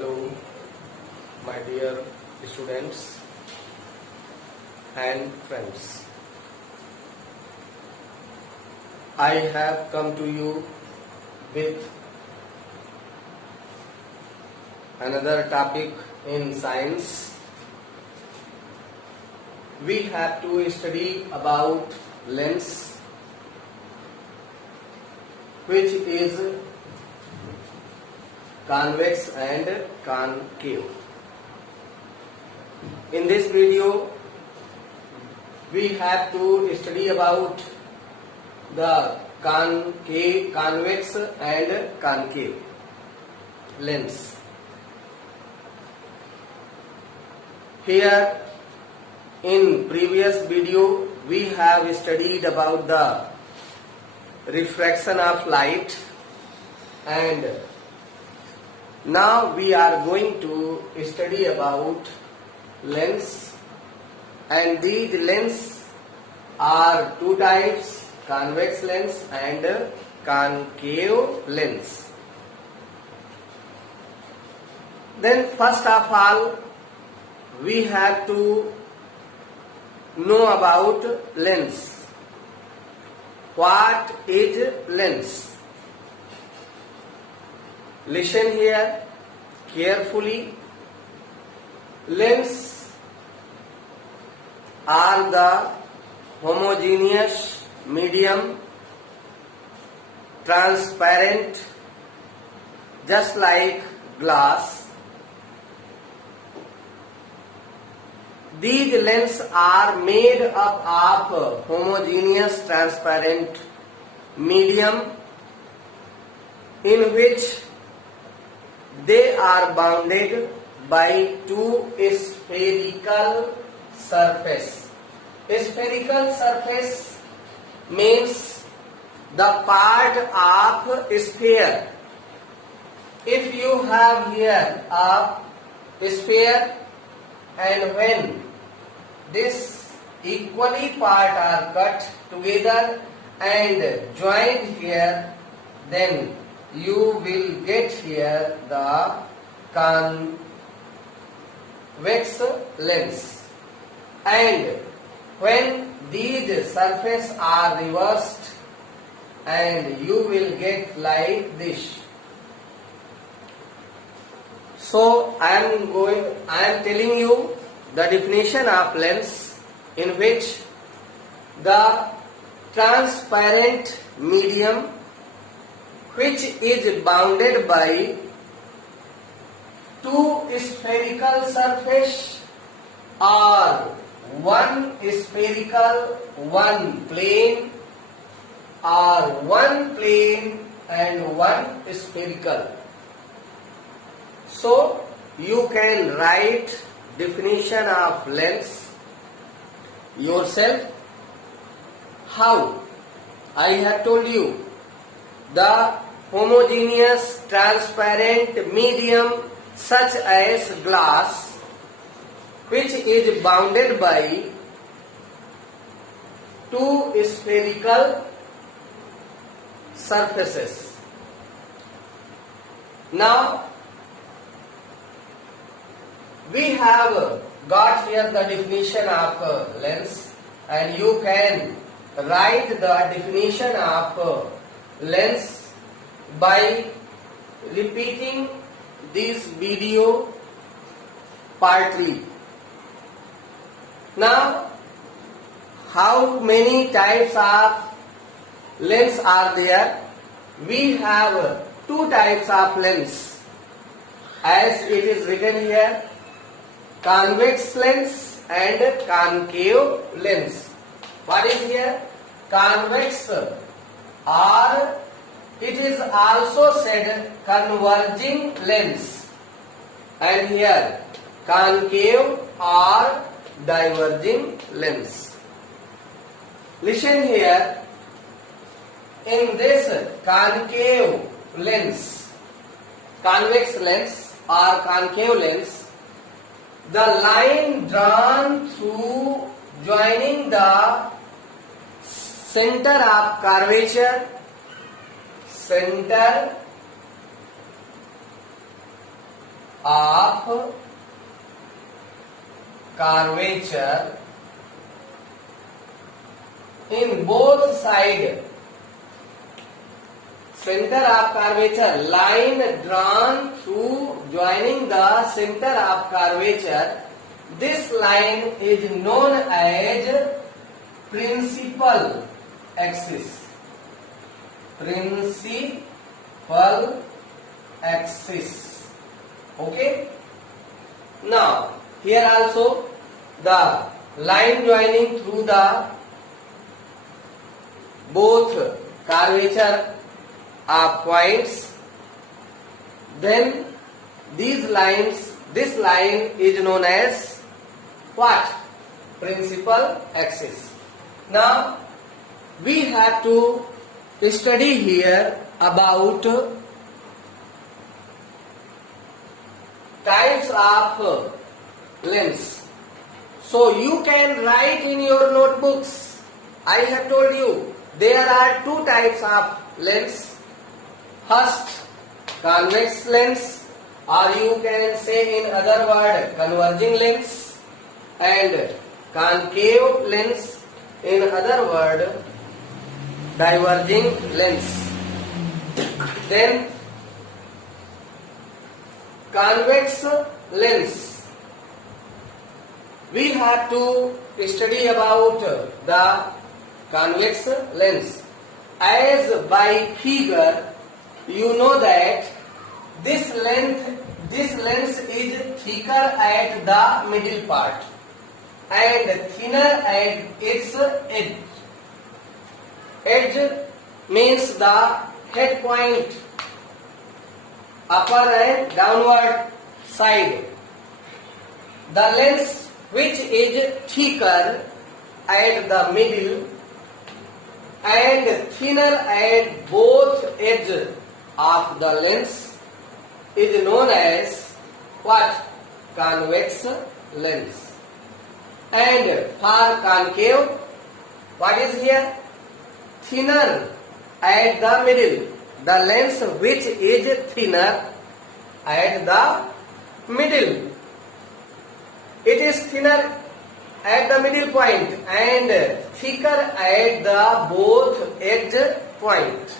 Hello, my dear students and friends. I have come to you with another topic in science. We have to study about lens, which is convex and concave. In this video, we have to study about the convex and concave lens. Here, in previous video, we have studied about the refraction of light, and now we are going to study about lens, and these lenses are two types: convex lens and concave lens. Then first of all, we have to know about lens. What is lens? Listen here carefully. Lens are the homogeneous medium, transparent, just like glass. These lenses are made up of homogeneous transparent medium in which they are bounded by two spherical surface. Spherical surface means the part of sphere. If you have here a sphere, and when this equally part are cut together and joined here, then you will get here the convex lens. And when these surfaces are reversed, and you will get like this. So I am telling you the definition of lens, in which the transparent medium which is bounded by two spherical surface, or one spherical, one plane, or one plane and one spherical. So you can write definition of lens yourself. How? I have told you, the homogeneous transparent medium such as glass, which is bounded by two spherical surfaces. Now we have got here the definition of lens, and you can write the definition of lens by repeating this video partly. Now, how many types of lens are there? We have two types of lens, as it is written here: convex lens and concave lens. What is here? Convex, or it is also said converging lens, and here concave or diverging lens. Listen here. In this concave lens, convex lens or concave lens, the line drawn through joining the center of curvature, center of curvature in both sides. Center of curvature, line drawn through joining the center of curvature. This line is known as principal axis. Principal axis. Okay. Now here also the line joining through the both curvature of points. Then this line is known as what? Principal axis. Now we have to study here about types of lens. So you can write in your notebooks. I have told you there are two types of lens. First, convex lens, or you can say in other word converging lens, and concave lens, in other word diverging lens. Then convex lens, we have to study about the convex lens. As by figure you know that this lens is thicker at the middle part and thinner at its edge. Edge means the head point, upper and downward side. The lens which is thicker at the middle and thinner at both edges of the lens is known as what? Convex lens. And for concave, what is here? Thinner at the middle. The lens which is thinner at the middle. It is thinner at the middle point and thicker at the both edge point.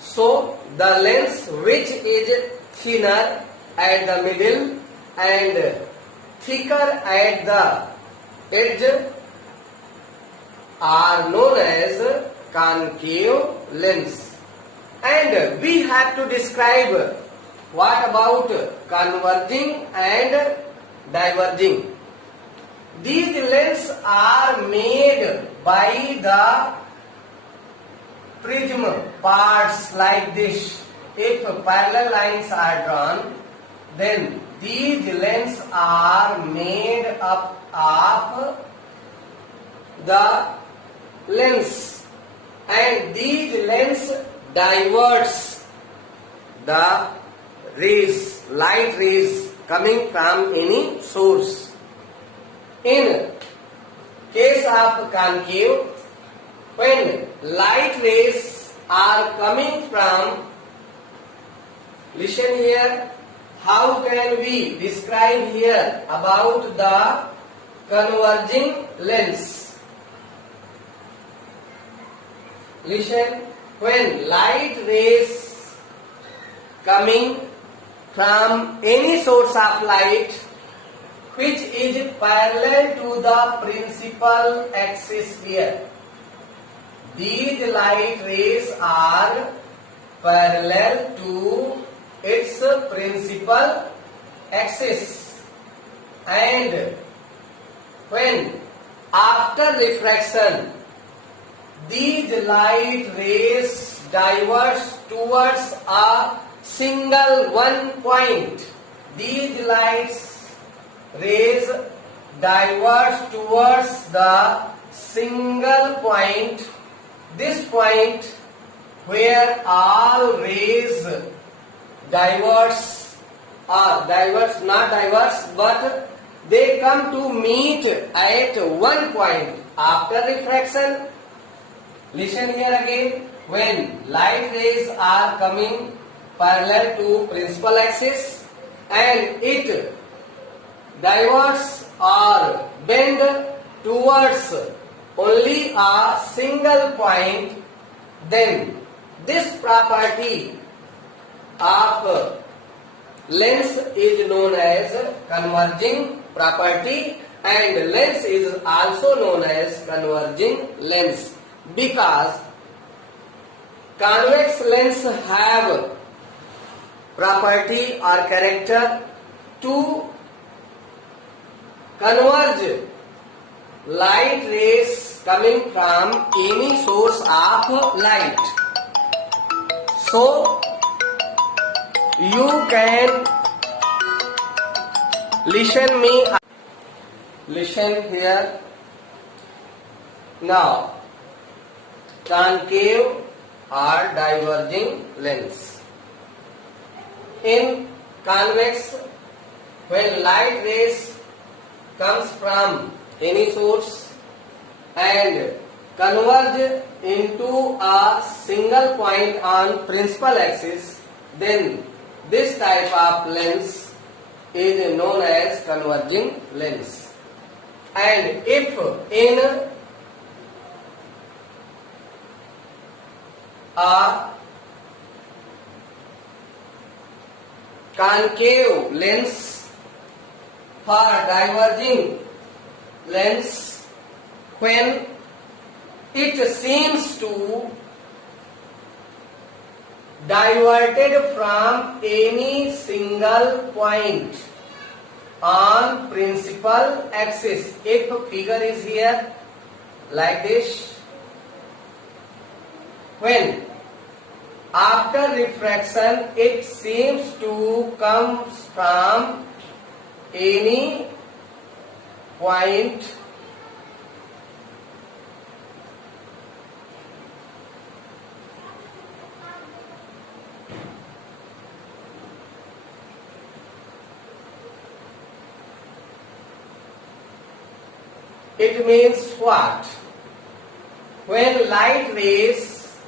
So the lens which is thinner at the middle and thicker at the edge are known as concave lens. And we have to describe what about converging and diverging. These lenses are made by the prism parts like this. If parallel lines are drawn, then these lenses are made up of the lens, and these lens diverts the rays, light rays coming from any source. In case of concave, when light rays are coming from, listen here, how can we describe here about the converging lens? Listen, when light rays coming from any source of light which is parallel to the principal axis here, these light rays are parallel to its principal axis, and when after refraction these light rays diverge towards a single one point, these light rays diverge towards the single point, this point where all rays diverge but they come to meet at one point after refraction. Listen here again, when light rays are coming parallel to principal axis and it diverts or bend towards only a single point, then this property of lens is known as converging property, and lens is also known as converging lens, because convex lens have property or character to converge light rays coming from any source of light. So you can listen here. Now, concave or diverging lens. In convex, when light rays comes from any source and converge into a single point on principal axis, then this type of lens is known as converging lens. And if in a concave lens for diverging lens, when it seems to diverted from any single point on principal axis. If figure is here like this, when after refraction it seems to come from any point it means what? When light rays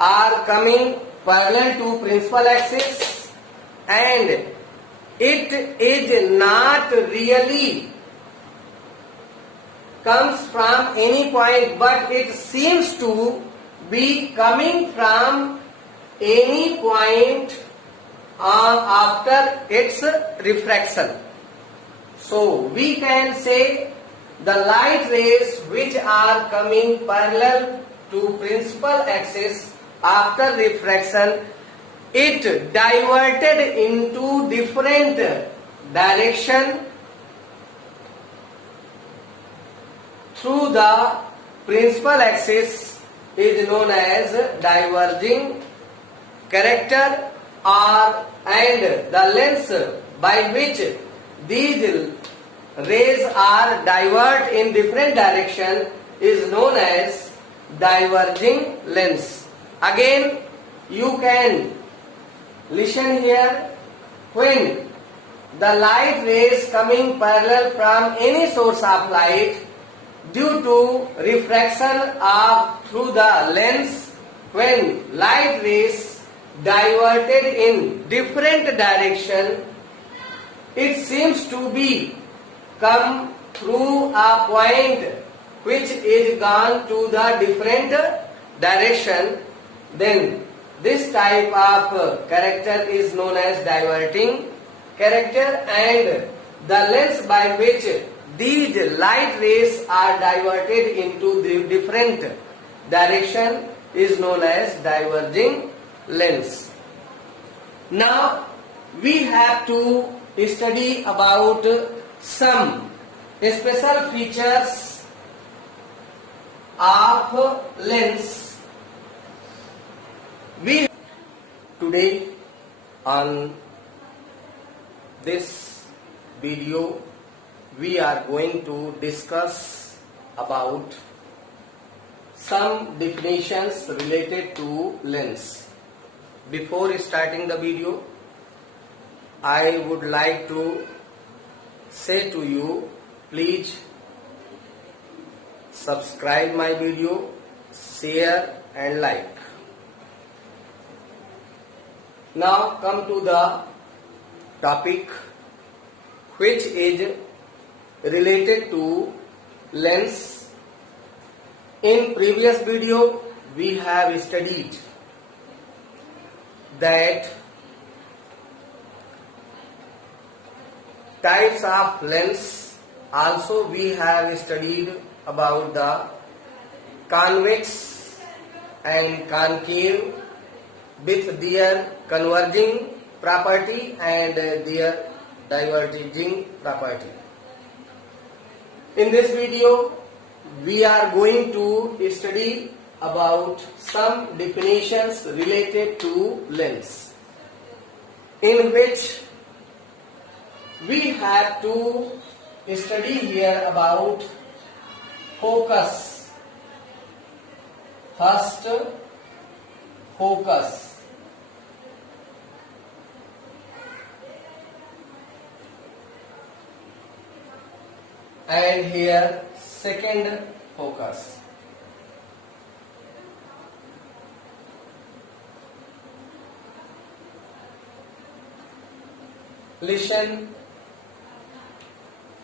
are coming parallel to principal axis and it is not really comes from any point, but it seems to be coming from any point after its refraction. So we can say the light rays which are coming parallel to principal axis after refraction, it diverted into different direction through the principal axis is known as diverging character, and the lens by which these rays are diverted in different direction is known as diverging lens. Again, you can listen here. When the light rays coming parallel from any source of light, due to refraction through the lens, when light rays diverted in different direction, it seems to be come through a point which is gone to the different direction, then this type of character is known as diverting character, and the lens by which these light rays are diverted into the different direction is known as diverging lens. Now we have to study about some special features of lens. We today on this video we are going to discuss about some definitions related to lens. Before starting the video, I would like to say to you, please subscribe my video, share and like. Now come to the topic which is related to lens. In previous video we have studied that types of lens. Also we have studied about the convex and concave with their converging property and their diverging property. In this video we are going to study about some definitions related to lens, in which we have to study here about focus. First, focus. And here second, focus. Listen,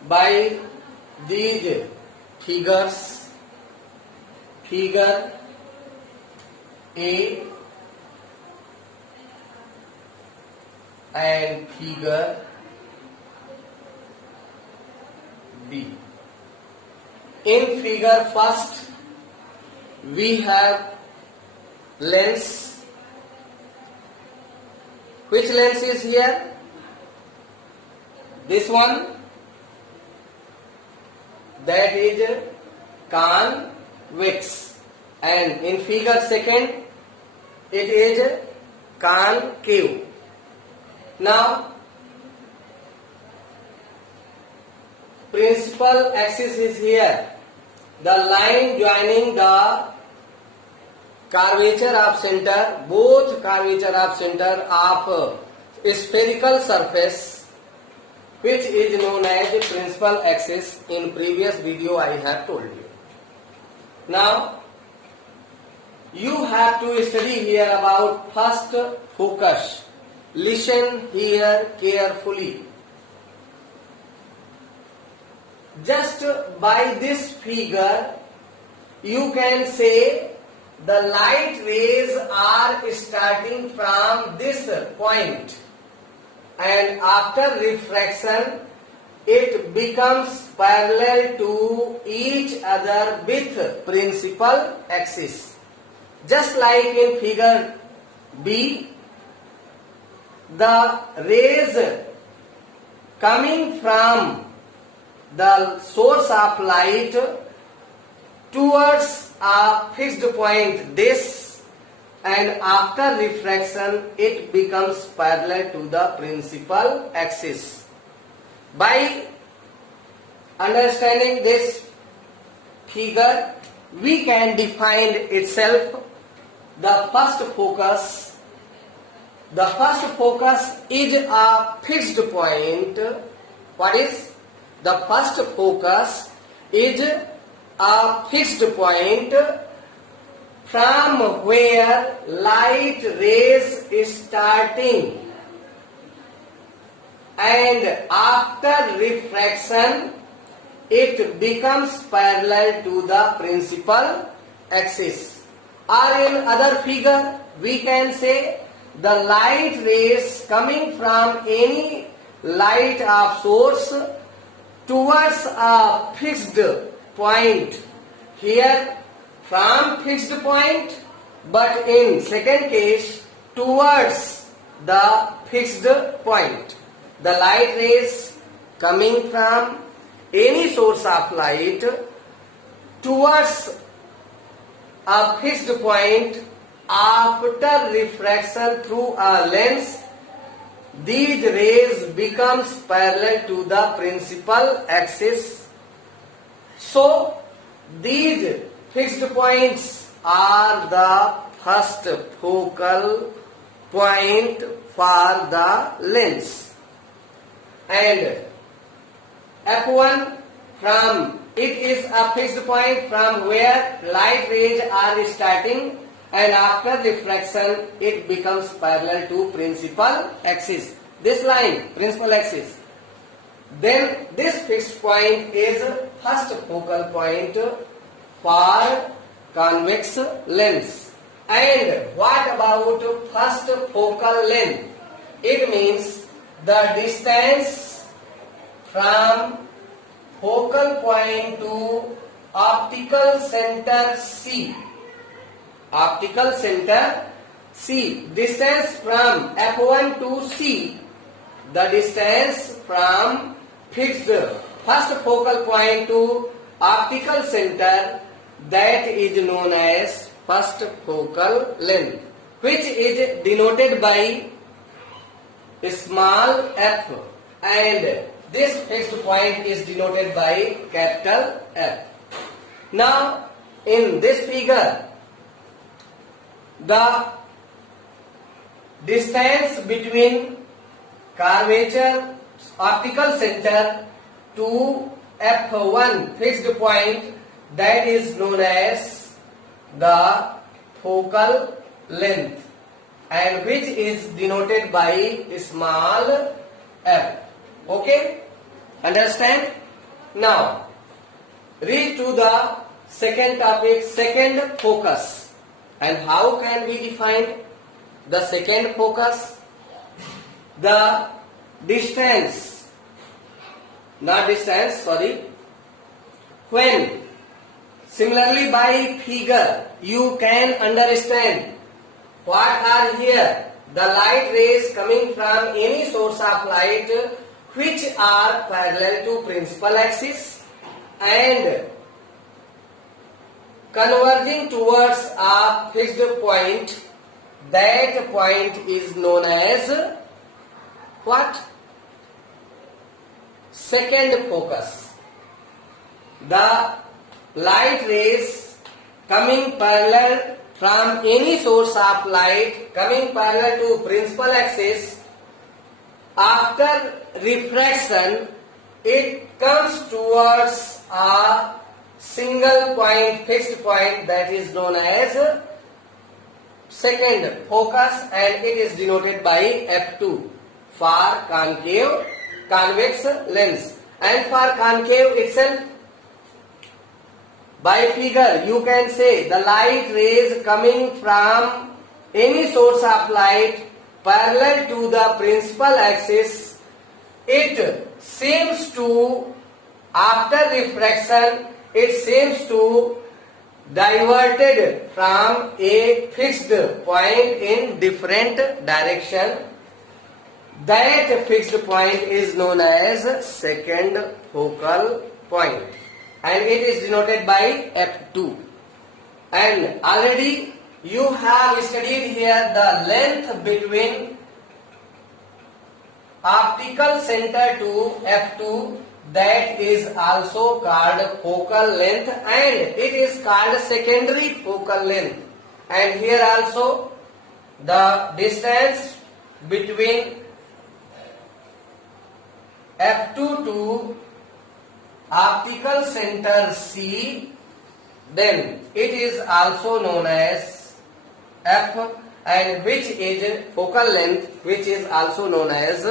by these figures, figure A and figure B. In figure first we have lens. Which lens is here? This one, that is convex, and in figure second it is concave. Now principal axis is here, the line joining the curvature of center, both curvature of center of a spherical surface, which is known as the principal axis. In previous video I have told you. Now you have to study here about first, focus. Listen here carefully. Just by this figure you can say the light rays are starting from this point, and after refraction it becomes parallel to each other with principal axis. Just like in figure B, the rays coming from the source of light towards a fixed point, this, and after refraction it becomes parallel to the principal axis. By understanding this figure we can define itself the first focus. The first focus is a fixed point. What is? The first focus is a fixed point from where light rays is starting, and after refraction it becomes parallel to the principal axis. Or in other figure we can say the light rays coming from any light of source towards a fixed point. Here from fixed point, but in second case towards the fixed point. The light rays coming from any source of light towards a fixed point after refraction through a lens, these rays becomes parallel to the principal axis. So these fixed points are the first focal point for the lens. And F1, from it is a fixed point from where light rays are starting, and after refraction it becomes parallel to principal axis. this line, principal axis, then this fixed point is first focal point for convex lens. And what about first focal length? It means the distance from focal point to optical center C. Optical center C. Distance from F1 to C. The distance from fixed first focal point to optical center, that is known as first focal length, which is denoted by small f, and this fixed point is denoted by capital F. Now, in this figure, the distance between curvature optical center to F1 fixed point, that is known as the focal length, and which is denoted by small f. Okay? Understand? Now, read to the second topic, second focus. And how can we define the second focus? The distance, not distance, sorry. When, similarly by figure, you can understand what are here. The light rays coming from any source of light which are parallel to principal axis and converging towards a fixed point. That point is known as what? Second focus. The light rays coming parallel from any source of light coming parallel to principal axis, after refraction it comes towards a single point, fixed point, that is known as second focus, and it is denoted by F2 for concave convex lens. And for concave itself, by figure you can say the light rays coming from any source of light parallel to the principal axis, it seems to, after refraction, it seems to diverted from a fixed point in different direction. That fixed point is known as second focal point, and it is denoted by F2. And already you have studied here the length between optical center to F2, that is also called focal length, and it is called secondary focal length. And here also the distance between F2 to optical center C, then it is also known as F, and which is focal length, which is also known as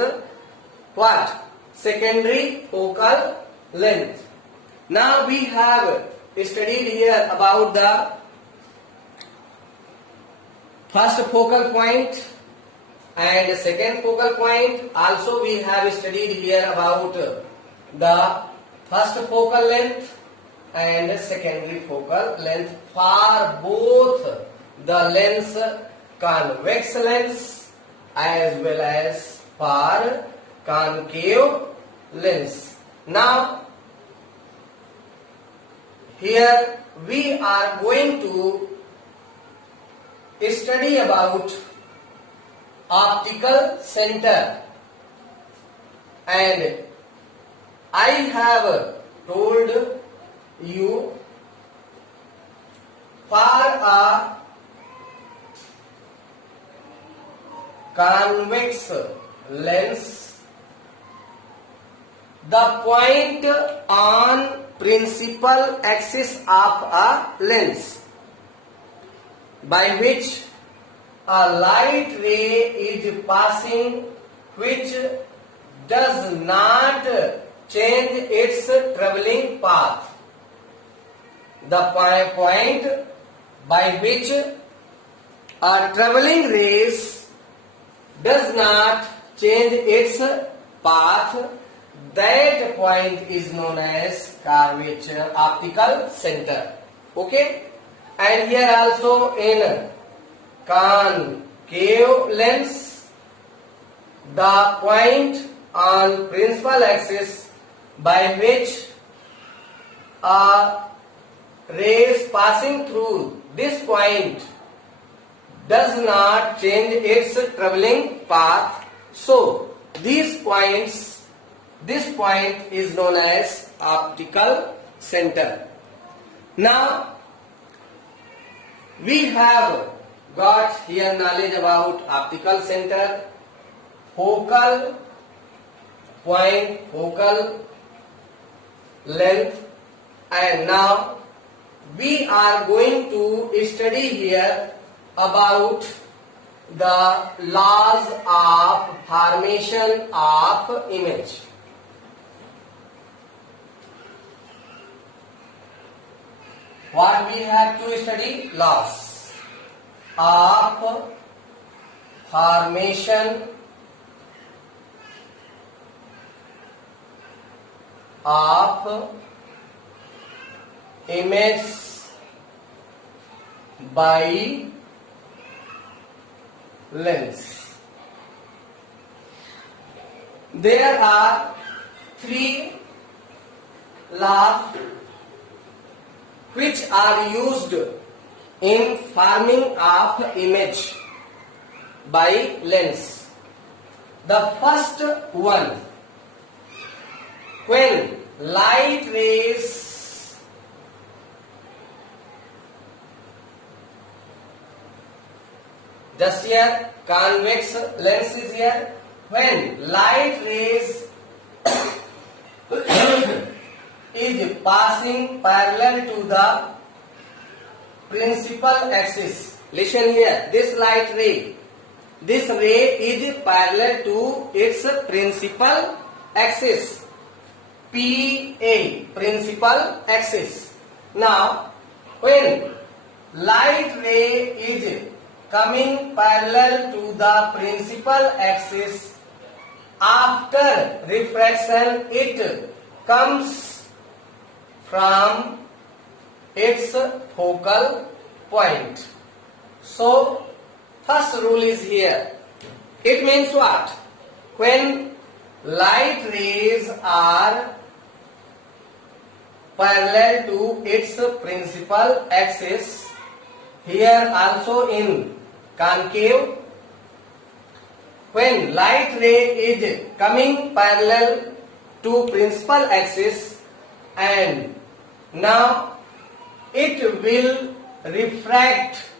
what? Secondary focal length. Now we have studied here about the first focal point and second focal point. Also we have studied here about the first focal length and secondary focal length for both the lens, convex lens, as well as for concave lens. Now here we are going to study about optical center, and I have told you for a convex lens, the point on principal axis of a lens by which a light ray is passing which does not change its traveling path. The point by which a traveling rays does not change its path, that point is known as curvature optical center. Okay, and here also in concave lens, the point on principal axis by which a rays passing through this point does not change its traveling path. So this point is known as optical center. Now we have got here knowledge about optical center, focal point, focal length, and now we are going to study here about the laws of formation of image. What we have to study? Laws of formation of image by lens. There are three laws which are used in forming of image by lens. The first one, when light rays just here convex lens is here, when light rays is passing parallel to the principal axis. Listen here, this light ray, this ray is parallel to its principal axis, PA, principal axis. Now when light ray is coming parallel to the principal axis, after refraction it comes from its focal point. So first rule is here. It means what? When light rays are parallel to its principal axis, here also in concave, when light ray is coming parallel to principal axis and now it will refract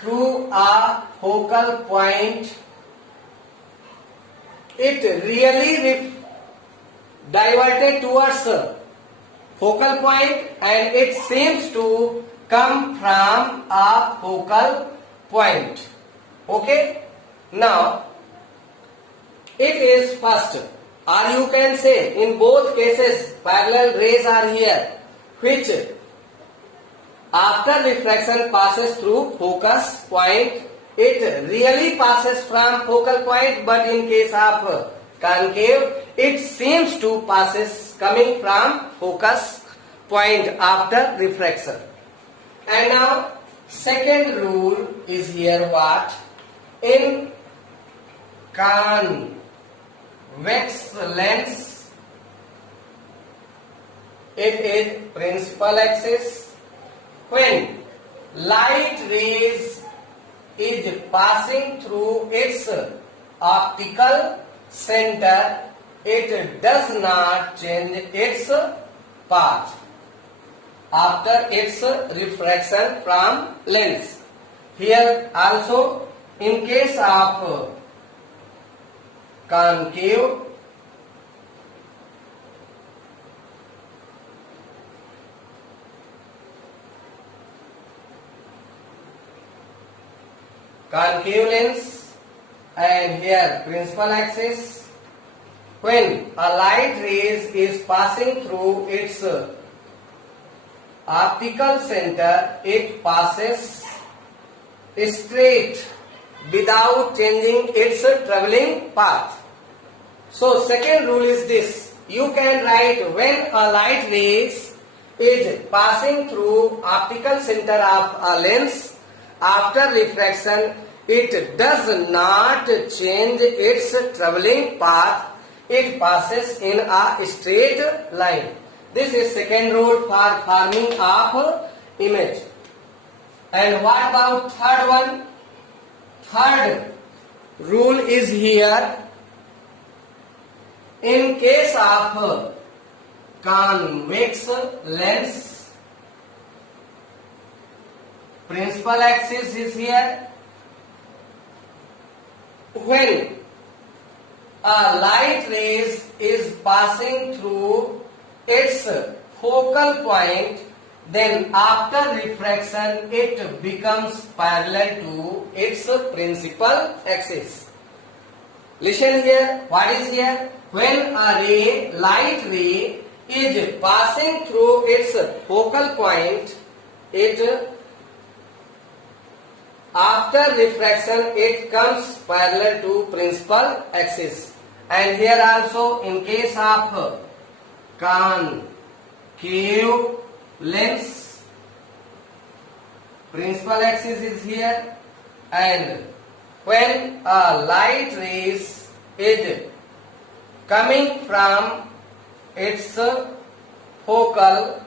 through a focal point, it really diverted towards focal point and it seems to come from a focal point. Okay, now it is first, or you can say in both cases parallel rays are here which after refraction passes through focus point. It really passes from focal point, but in case of concave it seems to passes coming from focus point after refraction. And now second rule is here what? In convex lens it is principal axis. When light rays is passing through its optical center, it does not change its path after its refraction from lens. Here also in case of concave, lens, and here principal axis. When a light rays is passing through its optical center, it passes straight without changing its traveling path. So second rule is this. You can write when a light rays is passing through optical center of a lens, after refraction it does not change its traveling path, it passes in a straight line. This is second rule for forming of image. And what about third one? Third rule is here. In case of convex lens, principal axis is here. When a light rays is passing through its focal point, then after refraction it becomes parallel to its principal axis. Listen here, what is here? When a light ray is passing through its focal point, after refraction it comes parallel to principal axis. And here also in case of concave lens, principal axis is here, and when a light rays is coming from its focal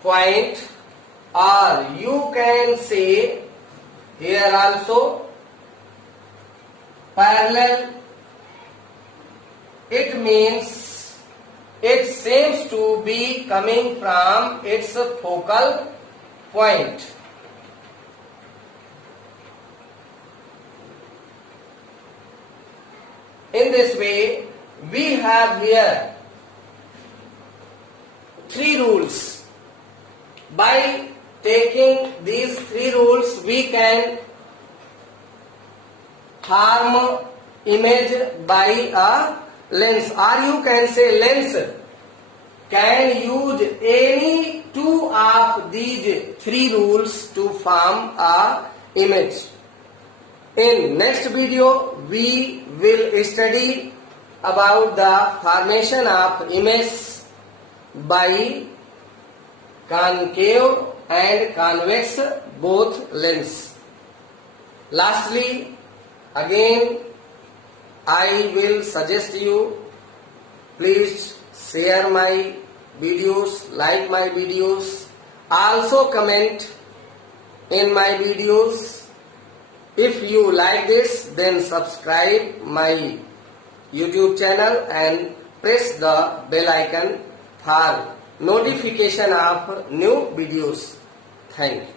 point, or you can say here also parallel, it means it seems to be coming from its focal point. In this way, we have here three rules. By taking these three rules, we can form image by a lens, or you can say lens can use any two of these three rules to form a image. In next video, we will study about the formation of image by concave and convex both lens. Lastly, again I will suggest you, please share my videos, like my videos, also comment in my videos. If you like this, then subscribe my YouTube channel and press the bell icon for notification of new videos. Thank you.